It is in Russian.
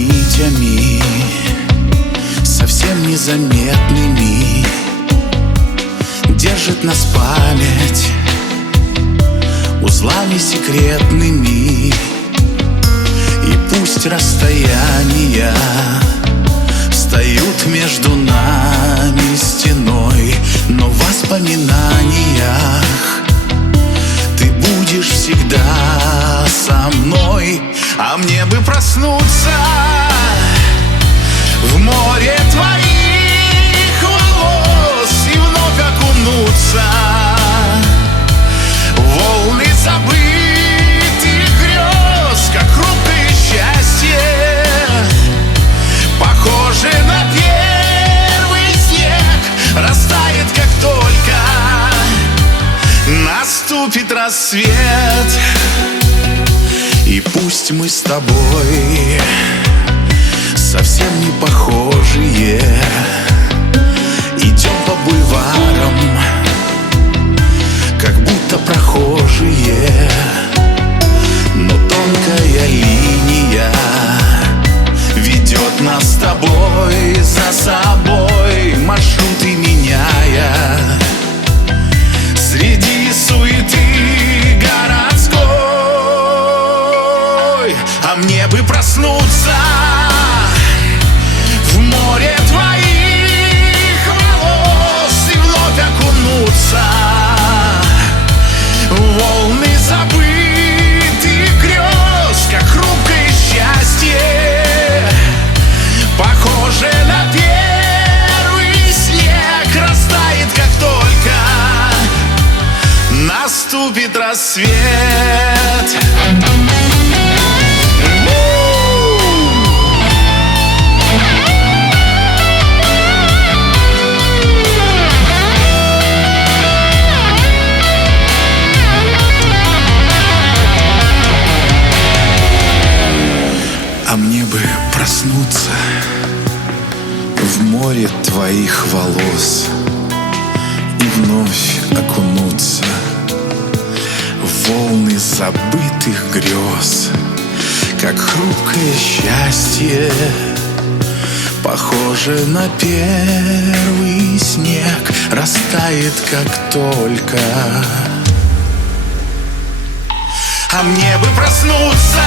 нитями, совсем незаметными, держит нас память узлами секретными. И пусть расстояния встают между нами стеной, но в воспоминаниях ты будешь всегда со мной. А мне бы проснуться в море твоих волос и вновь окунуться в волны забытых грез, как хрупкое счастье, похоже на первый снег, растает, как только наступит рассвет. И пусть мы с тобой совсем не похожие, идем по бульварам, как будто прохожие, но тонкая линия ведет нас с тобой за собой, маршруты меняя среди суеты городской. А мне бы проснуться в море твоих волос и вновь окунуться в волны забытых грез, как хрупкое счастье, похоже на первый снег, растает, как только наступит рассвет. А мне бы проснуться в море твоих волос и вновь окунуться в волны забытых грез, как хрупкое счастье, похоже на первый снег, растает, как только. А мне бы проснуться